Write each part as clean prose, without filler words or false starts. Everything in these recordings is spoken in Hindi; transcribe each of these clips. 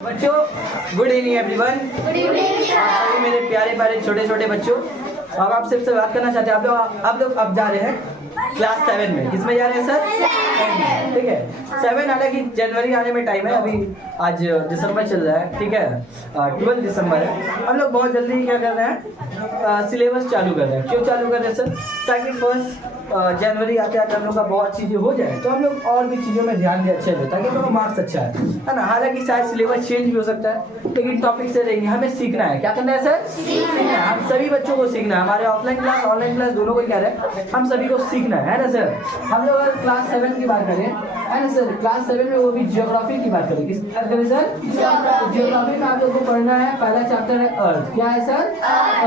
बच्चों गुड इवनिंग एवरीवन। सभी मेरे प्यारे प्यारे छोटे छोटे बच्चों, अब आपसे बात करना चाहते हैं। आप लोग अब जा रहे हैं क्लास 7 में। किसमें जा रहे हैं सर? ठीक है, 7। हालांकि जनवरी आने में टाइम है, अभी आज दिसंबर चल रहा है, ठीक है, 12 दिसंबर है। हम लोग बहुत जल्दी क्या कर रहे हैं, सिलेबस चालू कर रहे हैं। क्यों चालू कर रहे हैं सर? ताकि 1 जनवरी आते आते हम लोग का बहुत चीज़ें हो जाए, तो हम लोग और भी चीज़ों में ध्यान दें अच्छे से, ताकि हम लोग मार्क्स अच्छा है ना। हालांकि शायद सिलेबस चेंज भी हो सकता है, लेकिन टॉपिक से रहेंगे। हमें सीखना है। क्या करना है सर? सीखना है। हम सभी बच्चों को सीखना है। हमारे ऑफलाइन क्लास ऑनलाइन क्लास दोनों को क्या है, हम सभी को सीखना है ना सर। हम लोग अगर क्लास 7 की बात करें, है ना सर, क्लास 7 में वो भी ज्योग्राफी की बात करें। किसकी बात करें सर? ज्योग्राफी में आप लोग को पढ़ना है, पहला चैप्टर है अर्थ। क्या है सर?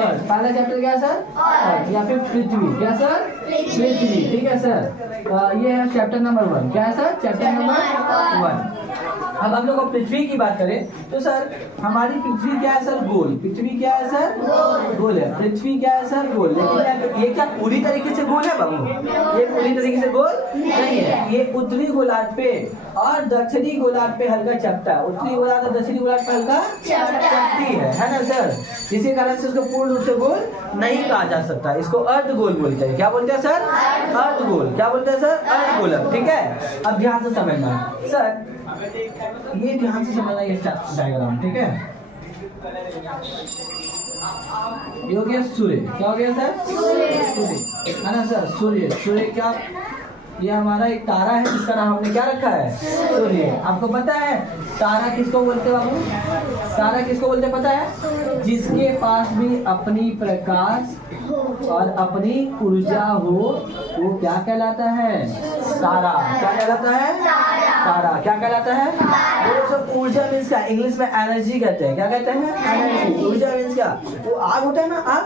अर्थ। पहला चैप्टर क्या है सर? अर्थ या फिर पृथ्वी। क्या सर? पृथ्वी। ठीक है सर, ये है चैप्टर नंबर 1। क्या है सर? Chapter number 1। अब हम लोग को पृथ्वी की बात करें तो सर, हमारी पृथ्वी क्या है सर? गोल। पृथ्वी क्या है सर? गोल है। पृथ्वी क्या है सर? गोल। लेकिन ये क्या पूरी तरीके से गोल है बाबू? ये पूरी तरीके से गोल नहीं है। ये उत्तरी गोलार्ध पे और दक्षिणी गोलार्ध पे हल्का चपटा है। उत्तरी गोलार्ध और दक्षिणी गोलार्ध पे हल्का चपटी है ना सर। इसी कारण से इसको पूर्ण रूप से गोल नहीं कहा जा सकता। इसको अर्ध गोल बोलते हैं। क्या बोलते हैं सर? अर्ध गोल। क्या बोलते हैं सर? अर्ध गोलक। ठीक है, अब ध्यान से समझना सर, ये ध्यान से समझना ये डायग्राम। ठीक है, ये हो गया सूर्य। क्या हो गया सर? सूर्य है ना सर। सूर्य, सूर्य क्या, ये हमारा एक तारा है जिसका नाम हमने क्या रखा है? सूर्य। आपको पता है तारा किसको बोलते हैं बाबू? तारा किसको बोलते हैं पता है? जिसके पास भी अपनी प्रकाश और अपनी ऊर्जा हो, वो क्या कहलाता है? तारा। क्या कहलाता है? तारा। क्या कहलाता है? वो सब ऊर्जा मीन्स क्या? इंग्लिश में एनर्जी कहते हैं। क्या कहते हैं? एनर्जी। ऊर्जा मीन्स क्या? वो आग होता है ना, आग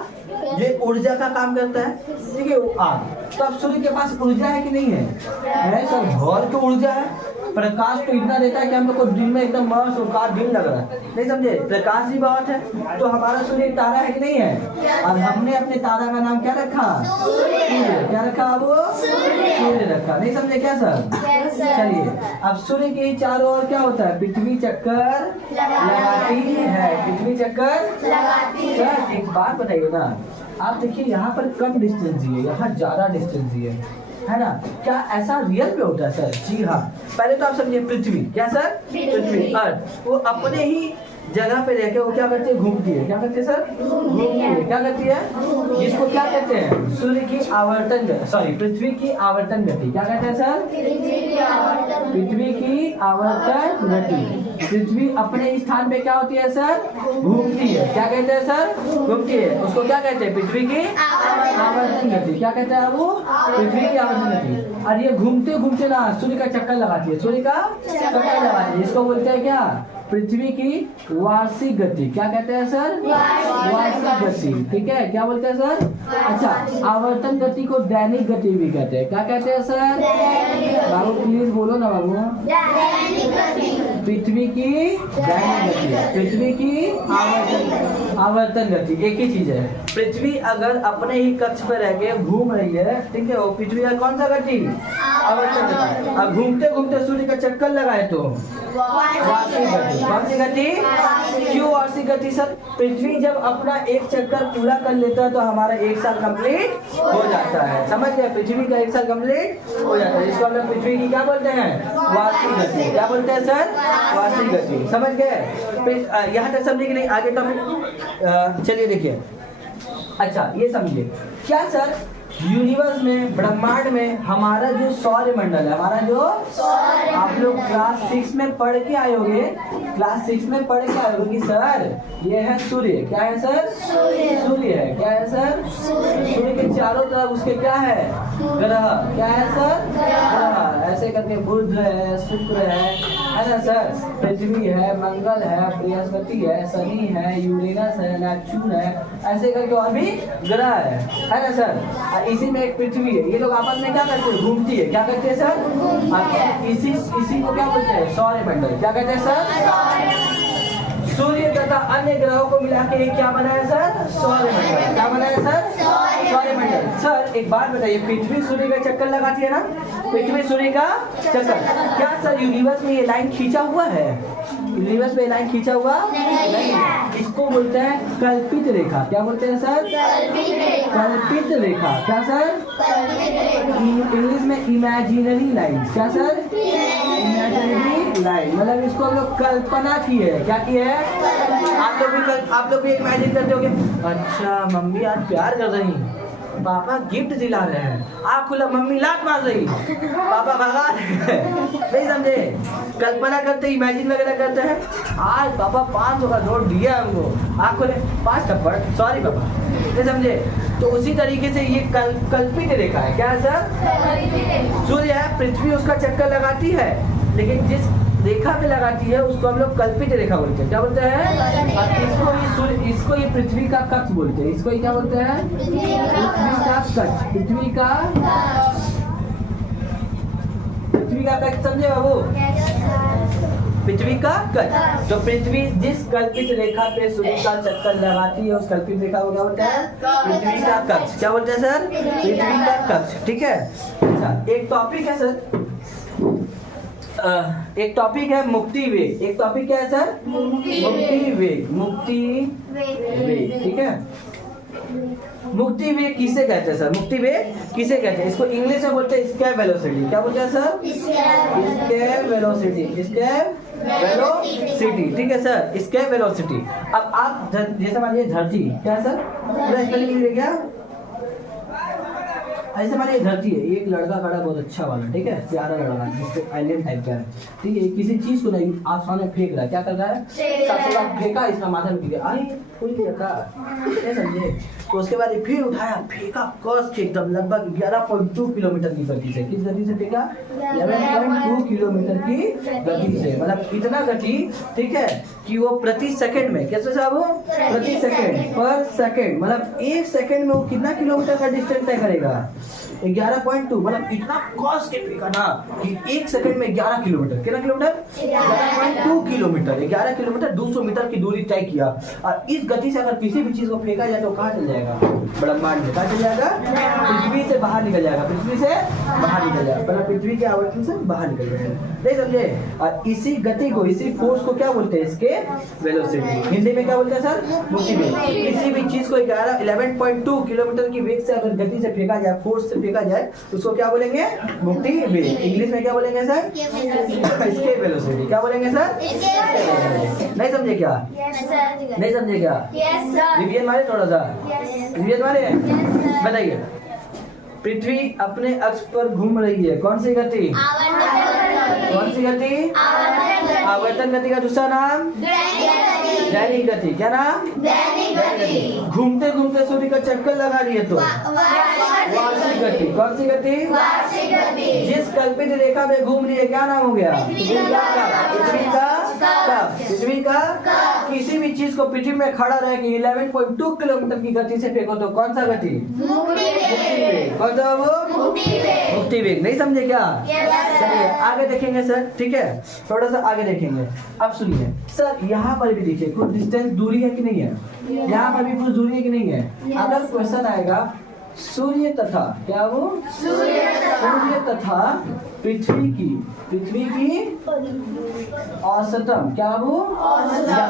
जो ऊर्जा का काम करता है, ठीक है, वो आग। तो अब सूर्य के पास ऊर्जा है कि नहीं है? है सर, भर के ऊर्जा है। प्रकाश तो इतना देता है कि हम लोग को दिन में एकदम मस्त और दिन लग रहा है, नहीं समझे? प्रकाश भी बहुत है। तो हमारा सूर्य एक तारा है कि नहीं है? और हमने अपने तारा का नाम क्या रखा? सूर्य। क्या रखा वो? सूर्य रखा। नहीं समझे क्या सर? चलिए, अब सूर्य के चारों ओर क्या होता है? पृथ्वी चक्कर लगाती है। पृथ्वी चक्कर लगाती है। सर एक बात बताइए ना, आप देखिए यहाँ पर कम डिस्टेंस है, यहाँ ज्यादा डिस्टेंस है ना। क्या ऐसा रियल में होता है सर? जी हाँ। पहले तो आप समझिए, पृथ्वी क्या सर? पृथ्वी, अर्थ, वो अपने ही जगह पे रहकर वो क्या करती है? घूमती है। क्या करती है सर? घूमती है। क्या करती है? जिसको क्या कहते हैं? सूर्य की आवर्तन, सॉरी, पृथ्वी की आवर्तन गति। क्या कहते हैं सर? पृथ्वी की आवर्तन गति। पृथ्वी अपने स्थान पे क्या होती है सर? घूमती है। क्या कहते हैं सर? घूमती है। उसको क्या कहते हैं? पृथ्वी की आवर्तन गति। क्या कहते हैं वो? पृथ्वी की आवर्तन गति। और ये घूमते घूमते ना सूर्य का चक्कर लगाती है। सूर्य का चक्कर लगाती है। इसको बोलते हैं क्या? पृथ्वी की वार्षिक गति। क्या कहते हैं सर? वार्षिक गति। ठीक है, क्या बोलते हैं सर? अच्छा, आवर्तन गति को दैनिक गति भी कहते हैं। क्या कहते हैं सर? बाबू प्लीज बोलो ना बाबू। पृथ्वी की दैनिक गति, पृथ्वी की आवर्तन गति एक ही चीज है। पृथ्वी अगर अपने ही कक्ष पर रह के घूम रही है, ठीक है, वो पृथ्वी का कौन सा गति? आवर्तन गति। अब घूमते घूमते सूर्य का चक्कर लगाए तो वार्षिक गति। कौन सी गति? क्यों वार्षिक गति सर? पृथ्वी जब अपना एक चक्कर पूरा कर लेता है तो हमारा 1 साल कंप्लीट हो जाता है। समझ गए? पृथ्वी का 1 साल कंप्लीट हो जाता है। इसको हम लोग पृथ्वी की क्या बोलते हैं? वार्षिक गति। क्या बोलते हैं सर? वार्षिक गति। समझ गए? यहाँ तक समझे कि नहीं? आगे टॉपिक चलिए देखिए। अच्छा ये समझिए, क्या सर यूनिवर्स में, ब्रह्मांड में हमारा जो सौर मंडल है, हमारा जो आप लोग क्लास 6 में पढ़ के आए होंगे, क्लास 6 में पढ़ के आए होंगे कि सर ये है सूर्य। क्या है सर? सूर्य है। क्या है सर? सूर्य के चारों तरफ उसके क्या है? ग्रह। क्या है सर? ग्रह। ऐसे करके बुध है, शुक्र है ना सर, पृथ्वी है, मंगल है, बृहस्पति है, शनि है, यूरेनस है, नेपच्यून है, ऐसे करके और भी ग्रह है ना सर। इसी में एक पृथ्वी है। ये लोग आपस में क्या करते हैं? घूमती है। क्या करते हैं सर? इसी को क्या बोलते हैं? सौर मंडल। क्या कहते हैं सर? सूर्य तथा अन्य ग्रहों को मिला के क्या बनाया सर? सौर मंडल। क्या बनाया सर? सौर मंडल। सर एक बात बताइए, पृथ्वी सूर्य का चक्कर लगाती है ना? पृथ्वी सूर्य का चक्कर, क्या सर यूनिवर्स में ये लाइन खींचा हुआ है? यूनिवर्स पे लाइन खींचा हुआ नहीं। इसको बोलते हैं कल्पित रेखा। क्या बोलते हैं सर? कल्पित रेखा। क्या सर? इंग्लिश में इमेजिनरी लाइन। क्या सर? इमेजिनरी लाइन, मतलब इसको हम लोग कल्पना की है। क्या की है? आप लोग भी इमेजिन करते होगे, अच्छा मम्मी आज प्यार कर रही, पापा गिफ्ट दिला रहे हैं, आँख खुला मम्मी लात मार रही, पापा भगा रहे हैं। नहीं समझे? कल्पना करते, इमेजिन वगैरह करते हैं, आज पापा 500 का नोट दिया हमको, आँख खोले 5 थप्पड़, सॉरी पापा। नहीं समझे? तो उसी तरीके से ये कल्पित रेखा है। क्या है सर? सूर्य है, पृथ्वी उसका चक्कर लगाती है, लेकिन जिस रेखा पे लगाती है उसको हम लोग कल्पित रेखा बोलते हैं। क्या बोलते हैं? और इसको ये पृथ्वी का कक्ष बोलते हैं। इसको ये क्या बोलते हैं? पृथ्वी का कक्ष। पृथ्वी का कक्ष समझे बाबू? पृथ्वी का कक्ष। तो पृथ्वी जिस कल्पित रेखा पे सूर्य का चक्कर लगाती है उस कल्पित रेखा को क्या बोलते हैं? पृथ्वी का कक्ष। क्या बोलते हैं सर? पृथ्वी का कक्ष। ठीक है। अच्छा, एक टॉपिक है सर, एक टॉपिक है मुक्ति वेग। एक टॉपिक क्या है सर? मुक्ति वेग। मुक्ति वेग। ठीक है। मुक्ति वेग किसे कहते हैं सर? मुक्ति वेग किसे कहते हैं? इसको इंग्लिश में बोलते हैं एस्केप वेलोसिटी। क्या बोलते हैं sir? Escape velocity. Escape velocity. ठीक है सर, एस्केप वेलोसिटी। अब आप जैसे मानिए धरती, क्या है सर? पूरा स्पेलिंग लिख गया। ऐसे मानिए धरती है, एक लड़का खड़ा बहुत अच्छा वाला, ठीक है, प्यारा लड़का जिसके एलियन टाइप का है, ठीक है, किसी चीज को नहीं आसमान में फेंक रहा है। क्या कर रहा है? फेंका, इसका माथा में गिरा, आई कोई रखा, समझे? तो उसके बाद फिर उठाया, फेंका कस के एकदम लगभग 11.2 किलोमीटर की गति से। किस गति से फेंका? 11.2 किलोमीटर की गति से, मतलब इतना गति, ठीक है, कि वो प्रति सेकंड में, कैसे साहब? प्रति सेकंड, पर सेकंड, मतलब 1 सेकंड में वो कितना किलोमीटर का डिस्टेंस तय करेगा? 11.2, मतलब इतना कस के फेंका ना कि 1 सेकंड में 11 किलोमीटर। कितना किलोमीटर? 11.2 किलोमीटर। 11 किलोमीटर 200 मीटर की दूरी तय किया। और इस गति से अगर किसी भी चीज को फेंका जाए तो कहाँ चल जाएगा? ब्रह्मांड में। कहाँ चल जाएगा? पृथ्वी से बाहर निकल जाएगा। पृथ्वी से बाहर निकल जाएगा, मतलब पृथ्वी के आवर्तन से बाहर निकल जाएगा। नहीं समझे? और इसी गति को, इसी फोर्स को क्या बोलते हैं? इसके वेलोसिटी। हिंदी में क्या बोलते हैं सर? मुक्ति वेग। किसी भी चीज को 11.2 किलोमीटर की वेग से अगर गति से फेंका जाए, फोर्स से फेंका जाए, उसको क्या बोलेंगे? मुक्ति वेग। इंग्लिश में क्या बोलेंगे सर? Escape velocity. क्या बोलेंगे सर? नहीं समझे क्या? नहीं समझे क्या? रिवीजन मारे थोड़ा सा, रिवीजन मारे। बताइए, पृथ्वी अपने अक्ष पर घूम रही है, कौन सी गति? कौन सी गति? आवर्तन गति का दूसरा नाम दैनिक गति। क्या नाम? दैनिक गति। घूमते घूमते सूर्य का चक्कर लगा रही है तो वार्षिक गति। कौन सी गति? वार्षिक गति। जिस कल्पित रेखा में घूम रही है क्या नाम हो गया? पृथ्वी का कक्ष। पृथ्वी का किसी भी चीज को पृथ्वी में खड़ा रह के 11.2 किलोमीटर की गति से फेंको तो कौन सा गति? कौन सा वो? मुक्ति वेग। नहीं समझे क्या? चलिए आगे देखेंगे सर, ठीक है, थोड़ा सा आगे देखेंगे। अब सुनिए सर, यहाँ पर भी देखिए कुछ डिस्टेंस, दूरी है कि नहीं है? यहाँ पर भी कुछ दूरी है कि नहीं है? अगर क्वेश्चन आएगा सूर्य तथा, क्या वो? सूर्य तथा पृथ्वी की औसतम, क्या वो?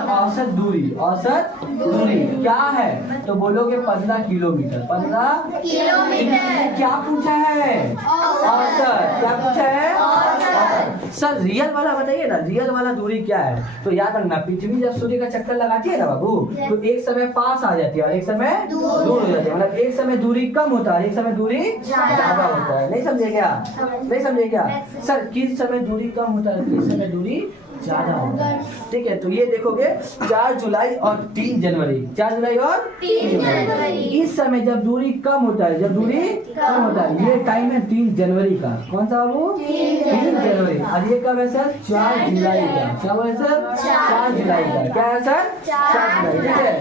औसत दूरी, औसत दूरी क्या है? तो बोलोगे 15 किलोमीटर। 15 किलोमीटर। क्या पूछा है? औसत। क्या पूछा है? औसत। सर रियल वाला बताइए ना, रियल वाला दूरी क्या है? तो याद रखना, पृथ्वी जब सूर्य का चक्कर लगाती है ना बाबू, तो एक समय पास आ जाती है और एक समय दूर हो जाती है, मतलब एक समय दूरी कम होता है, एक समय दूरी ज्यादा होता है। नहीं समझे क्या? नहीं समझे क्या? सर किस समय दूरी कम होता है, किस समय दूरी ज्यादा होता है? ठीक है, तो ये देखोगे 4 जुलाई और 3 जनवरी, 4 जुलाई और 3 जनवरी, इस समय जब दूरी कम होता है, जब दूरी कम होता है, ये टाइम है 3 जनवरी का। कौन सा वो? 3 जनवरी। और ये कब है सर? 4 जुलाई का। क्या बोले सर? 4 जुलाई का। क्या है सर? 4 जुलाई। ठीक है,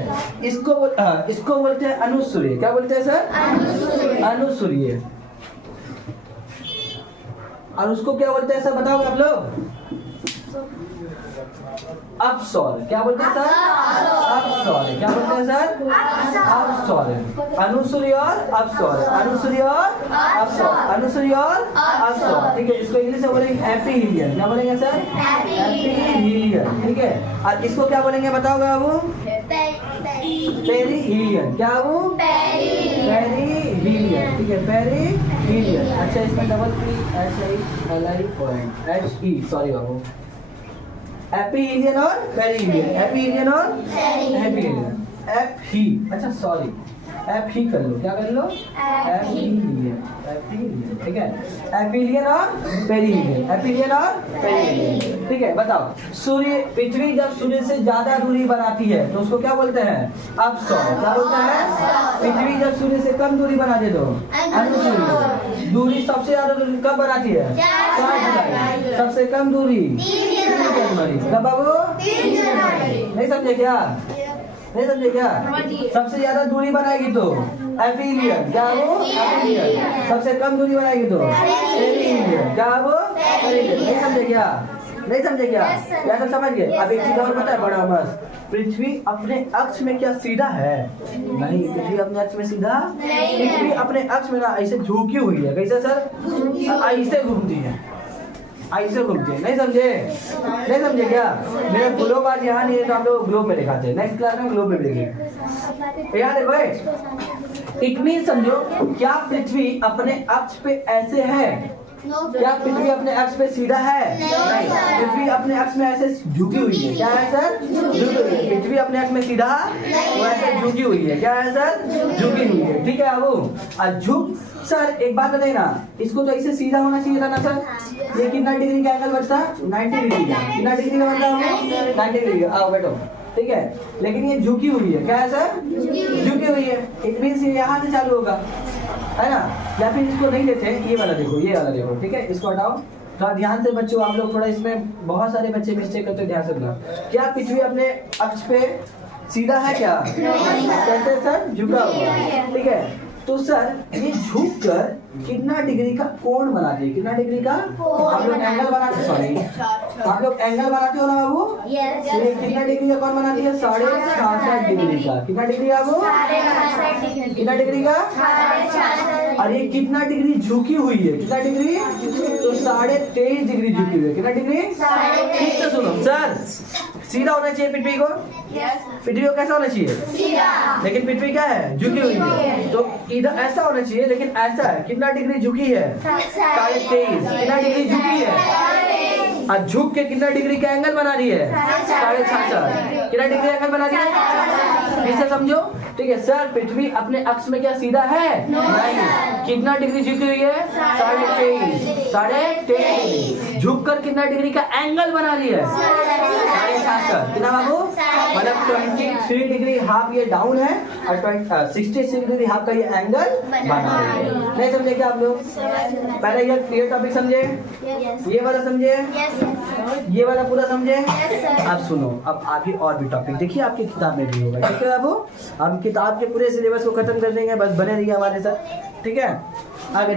इसको बोलते हैं अनुसूर्य। क्या बोलते हैं सर? अनुसूर्य। और उसको क्या बोलते हैं सर, बताओगे आप लोग? अपस्वर। क्या बोलते हैं सर? अपस्वर। क्या बोलते हैं सर? अपस्वर। अनुसूरी और अपस्वर, अनुसूरी और अपस्वर, अनुसूरी और अपस्वर। ठीक है, इसको इंग्लिश में बोलेंगे एपीहिलियन। क्या बोलेंगे सर? एपीहिलियन। ठीक है, और इसको क्या बोलेंगे बताओ बाबू? पेरीहिलियन। क्या वो? पेरीहिलियन। ठीक है, पेरीहिलियन। अच्छा, इसमें double P H I L I point H E, sorry Babu. Aphelion और पेरीहिलियन, एपीहिलियन और एपीहिलियन, एप ही, अच्छा सॉरी एप ही कर लो। क्या कर लो? Aphelion, aphelion. ठीक है, एपीहिलियन और पेरीहिलियन, एपीहिलियन और पेरीहिलियन। ठीक है, बताओ सूर्य, पृथ्वी जब सूर्य से ज्यादा दूरी बनाती है तो उसको क्या बोलते हैं? अपस्वर। क्या बोलते हैं? पृथ्वी जब सूर्य से कम दूरी बना दे तो अनुसूरी। दूरी सबसे ज्यादा दूरी कब बनाती है? 4 जुलाई। सबसे कम दूरी 3 जनवरी। कब बाबू? 3 जनवरी। नहीं समझे क्या? नहीं समझे क्या? सबसे ज्यादा दूरी बनाएगी तो एपीहिलियन। क्या वो? एपीहिलियन। सबसे कम दूरी बनाएगी तो पेरीहिलियन। क्या वो? पेरीहिलियन। नहीं समझे क्या? नहीं समझे क्या? या तो समझ गए। अब एक चीज और पता है बड़ा मस्त, पृथ्वी अपने अक्ष में क्या सीधा है? नहीं, पृथ्वी अपने अक्ष में सीधा, पृथ्वी अपने अक्ष में ना ऐसे झुकी हुई है। कैसे सर? ऐसे घूमती है, ऐसे घूमती है। नहीं समझे? नहीं समझे क्या? मेरे ग्लोब आज यहाँ नहीं है तो हम लोग ग्लोब में दिखाते हैं, नेक्स्ट क्लास में ग्लोब में देखेंगे। याद है भाई? इट मीन समझो, क्या पृथ्वी अपने अक्ष पे ऐसे है? क्या पृथ्वी अपने अक्ष पे सीधा है? नहीं, पृथ्वी अपने अक्ष में ऐसे झुकी हुई है। क्या है सर? झुकी हुई है। पृथ्वी अपने अक्ष में सीधा वो ऐसे झुकी हुई है। क्या है सर? झुकी हुई है। ठीक है बाबू, झुक सर एक बात बताइए ना, इसको तो ऐसे सीधा होना चाहिए था ना सर। ये कितना डिग्री का एंगल बनता? 90 डिग्री का। कितना डिग्री का बनता है? 90 डिग्री का। आओ बैठो। ठीक है, लेकिन ये झुकी हुई है। क्या है सर? झुकी हुई है। इट मीन्स ये यहाँ से चालू होगा, है ना? या फिर इसको नहीं लेते, ये वाला देखो, ये वाला देखो। ठीक है, इसको हटाओ। थोड़ा ध्यान से बच्चों, आप लोग थोड़ा इसमें बहुत सारे बच्चे मिस्टेक करते हैं, ध्यान से सुनना। क्या पृथ्वी अपने अक्ष पे सीधा है क्या? कैसे सर? झुका हुआ। ठीक है, तो सर ये झुक कर कितना डिग्री का कोण बनाती है? कितना डिग्री का? आप लोग एंगल बनाते, सॉरी आप लोग एंगल बनाते हो ना बाबू? ये कितना डिग्री का कोण बनाती है? 66.5 डिग्री का। कितना डिग्री का बाबू? कितना डिग्री का? और ये कितना डिग्री झुकी हुई है? कितना डिग्री? तो 23.5 डिग्री झुकी हुई है। कितना डिग्री? ठीक से सुनो सर, सीधा होना चाहिए पृथ्वी को। पृथ्वी को कैसा होना चाहिए? लेकिन पृथ्वी क्या है? झुकी हुई है। तो इधर ऐसा होना चाहिए, लेकिन ऐसा है। कितना डिग्री झुकी है? 23.5। कितना डिग्री झुकी है? और झुक के कितना डिग्री का एंगल बना रही है? 66.5। कितना डिग्री एंगल बना रही है? इसे समझो। ठीक है सर, पृथ्वी अपने अक्ष में क्या सीधा है? नहीं। कितना डिग्री झुकी हुई है? 23.5। झुक कर कितना डिग्री का एंगल बना रही है? 66। कितना बाबू? मतलब 23 डिग्री हाफ ये डाउन है और 66 डिग्री हाफ का ये एंगल बना रही है। नहीं समझे क्या आप लोग? पहले ये टॉपिक समझे, ये वाला समझे, ये वाला पूरा समझे। अब सुनो, अब आगे और भी टॉपिक देखिए, आपकी किताब में भी होगा। ठीक है बाबू, हम किताब के पूरे सिलेबस को खत्म कर देंगे, बस बने रहिए हमारे साथ। ठीक है, आगे